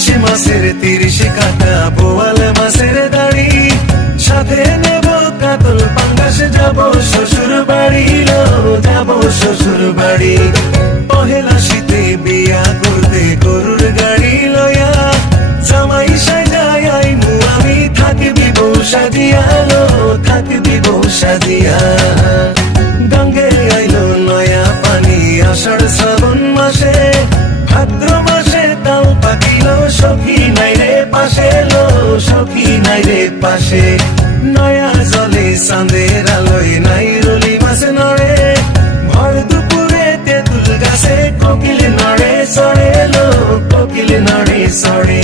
ইলিশ মাছের 30 কাটা বোয়াল মাছের দাড়ি সাথে নেব কাতল পাঙ্গাস যাব শ্বশুর বাড়ি যাব শ্বশুর বাড়ি পহেলা শীতে বিয়া করতে গরুর গাড়ি লয়া জামাই সাজায় আইমু আমি থাকবি বউ সাজিয়া থাকবি বউ সাজিয়া গঙ্গে আইলো নয়া পানি আষাঢ় শ্রাবণ মাসে ভাদ্র মাসে তাও পাকিল সখী নাই রে পাশে সখী নাই রে পাশে নয়া জলে চাঁদের আলোয় নাই রলি মাছ নড়ে ভর দুপুরে তেঁতুল গাছে কোকিল নড়ে চড়ে কোকিল নড়ে চড়ে